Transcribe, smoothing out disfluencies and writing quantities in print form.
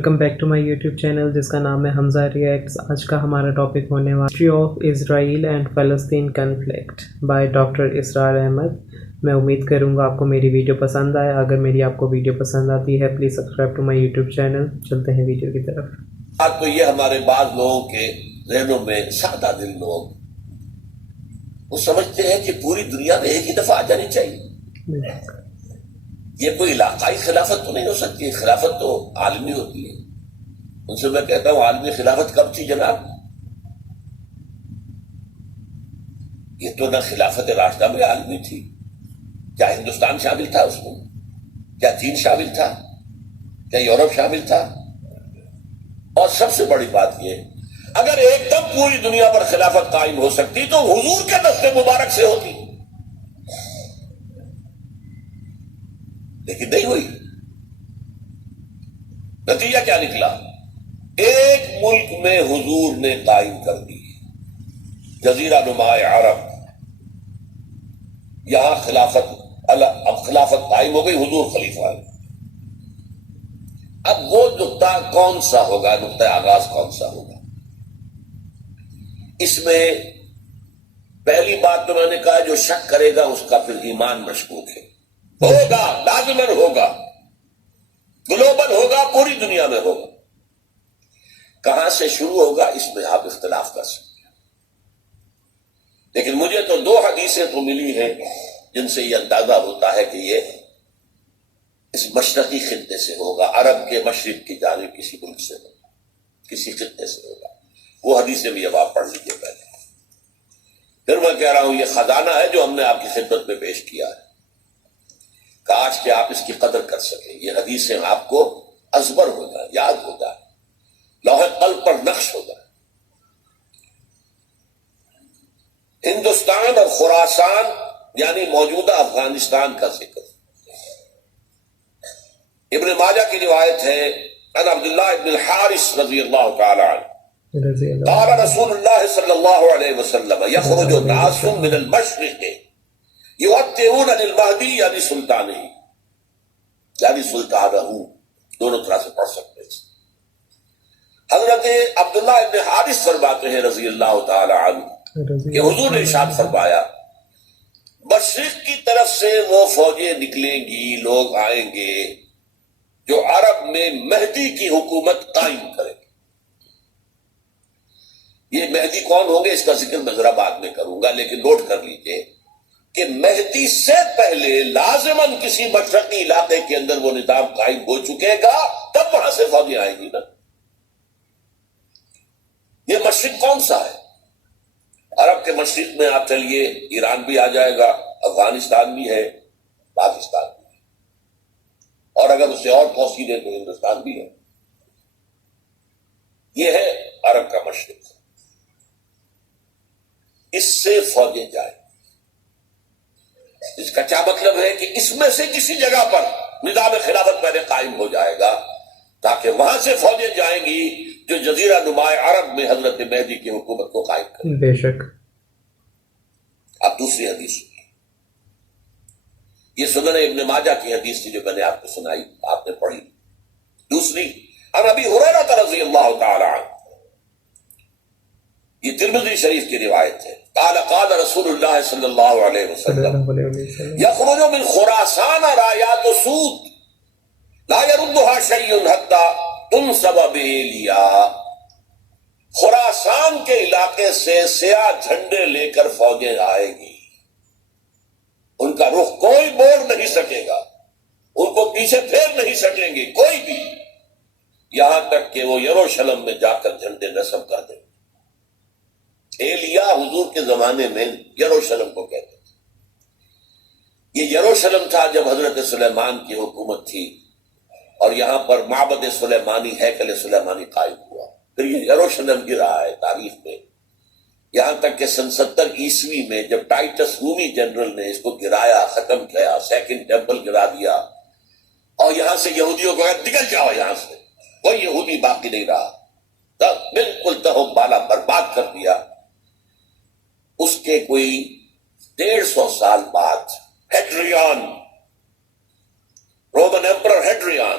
Welcome back to my YouTube channel جس کا نام ہے حمزہ ریئیکٹس۔ آج کا ہمارا ٹاپک ہونے والا ہسٹری آف اسرائیل اینڈ فلسطین کنفلکٹ بائی ڈاکٹر اسرار احمد۔ میں امید کروں گا آپ کو میری ویڈیو پسند آئے۔ اگر میری آپ کو ویڈیو پسند آتی ہے please subscribe to my YouTube channel. چلتے ہیں ویڈیو کی طرف۔ بات تو یہ ہمارے بعض لوگوں کے ذہنوں میں سادہ دل لوگ وہ سمجھتے ہیں کہ پوری دنیا میں ایک ہی دفعہ آ جانی چاہیے۔ یہ کوئی علاقائی خلافت تو نہیں ہو سکتی، خلافت تو عالمی ہوتی ہے۔ ان سے میں کہتا ہوں عالمی خلافت کب تھی جناب؟ یہ تو نہ خلافت راشدہ میں عالمی تھی، کیا ہندوستان شامل تھا اس میں؟ کیا چین شامل تھا؟ کیا یورپ شامل تھا؟ اور سب سے بڑی بات یہ، اگر ایک دم پوری دنیا پر خلافت قائم ہو سکتی تو حضور کے دست مبارک سے ہوتی، لیکن نہیں ہوئی۔ نتیجہ کیا نکلا؟ ایک ملک میں حضور نے قائم کر دی، جزیرہ نما عرب، یہاں اب خلافت قائم ہو گئی، حضور خلیفہ ہے۔ اب وہ نقطہ کون سا ہوگا، نقطہ آغاز کون سا ہوگا؟ اس میں پہلی بات تو میں نے کہا جو شک کرے گا اس کا پھر ایمان مشکوک ہے۔ ہوگا، لازماً ہوگا، گلوبل ہوگا، پوری دنیا میں ہوگا۔ کہاں سے شروع ہوگا اس میں آپ اختلاف کر سکتے ہیں، لیکن مجھے تو دو حدیثیں تو ملی ہیں جن سے یہ اندازہ ہوتا ہے کہ یہ اس مشرقی خطے سے ہوگا، عرب کے مشرق کی جانب کسی ملک سے ہوگا، کسی خطے سے ہوگا۔ وہ حدیثیں بھی اب آپ پڑھ لیجیے پہلے۔ پھر میں کہہ رہا ہوں یہ خزانہ ہے جو ہم نے آپ کی خدمت میں پیش کیا ہے، کاش کہ آپ اس کی قدر کر سکیں۔ یہ حدیثیں آپ کو ازبر ہو جائیں، یاد ہو جائیں، لوح قلب پر نقش ہو جائیں۔ ہندوستان اور خراسان یعنی موجودہ افغانستان کا ذکر ابن ماجہ کی روایت ہے، عن عبداللہ ابن الحارث رضی اللہ تعالی عنہ قال رسول اللہ صلی اللہ علیہ وسلم یخرج ناس من المشرق یؤتئون للمہدی یعنی سلطانہ، یعنی سلطانہ، دونوں طرح سے پڑھ سکتے ہیں۔ حضرت عبداللہ ابن حارث فرماتے ہیں رضی اللہ تعالی عنہ کہ حضور نے ارشاد فرمایا مشرق کی طرف سے وہ فوجیں نکلیں گی، لوگ آئیں گے جو عرب میں مہدی کی حکومت قائم کریں گے۔ یہ مہدی کون ہوں گے اس کا ذکر میں ذرا بعد میں کروں گا، لیکن نوٹ کر لیجئے کہ مہدی سے پہلے لازماً کسی مشرقی علاقے کے اندر وہ نظام قائم ہو چکے گا، تب وہاں سے فوجیں آئیں گی نا۔ یہ مشرق کون سا ہے؟ عرب کے مشرق میں آپ چلیے ایران بھی آ جائے گا، افغانستان بھی ہے، پاکستان بھی ہے، اور اگر اسے اور توسیع دیں تو ہندوستان بھی ہے۔ یہ ہے عرب کا مشرق، اس سے فوجیں جائیں۔ اس کا کیا مطلب ہے کہ اس میں سے کسی جگہ پر نظام خلافت پہلے قائم ہو جائے گا تاکہ وہاں سے فوجیں جائیں گی جو جزیرہ نما عرب میں حضرت مہدی کی حکومت کو قائم کریں۔ بے شک۔ اب دوسری حدیث سنیے، یہ سنن ابن ماجہ کی حدیث تھی جو میں نے آپ کو سنائی، آپ نے پڑھی۔ دوسری عن ابی ہریرہ رضی اللہ تعالی عنہ، یہ ترمذی شریف کی روایت ہے، قال قال رسول اللہ صلی اللہ علیہ وسلم یخرج من خراسان رایات سود لا يردها شیء حتی تنصب بإیلیا، خراسان کے علاقے سے سیاہ جھنڈے لے کر فوجیں آئے گی، ان کا رخ کوئی موڑ نہیں سکے گا، ان کو پیچھے پھیر نہیں سکیں گے کوئی بھی، یہاں تک کہ وہ یروشلم میں جا کر جھنڈے نصب کر دیں۔ ایلیا حضور کے زمانے میں یروشلم کو کہتے تھے۔ یہ یروشلم تھا جب حضرت سلیمان کی حکومت تھی اور یہاں پر معبد سلیمانی، ہیکل سلیمانی قائم ہوا، پھر یہ یروشلم گرا ہے تاریخ میں، یہاں تک کہ سن 70 عیسوی میں جب ٹائٹس رومی جنرل نے اس کو گرایا، ختم کیا، سیکنڈ ٹیمپل گرا دیا، اور یہاں سے یہودیوں کو نکل جاؤ، یہاں سے کوئی یہودی باقی نہیں رہا، تب بالکل تہم بالا برباد کر دیا۔ اس کے کوئی 150 سال بعد ہیڈریان، رومن ایمپرر ہیڈریان،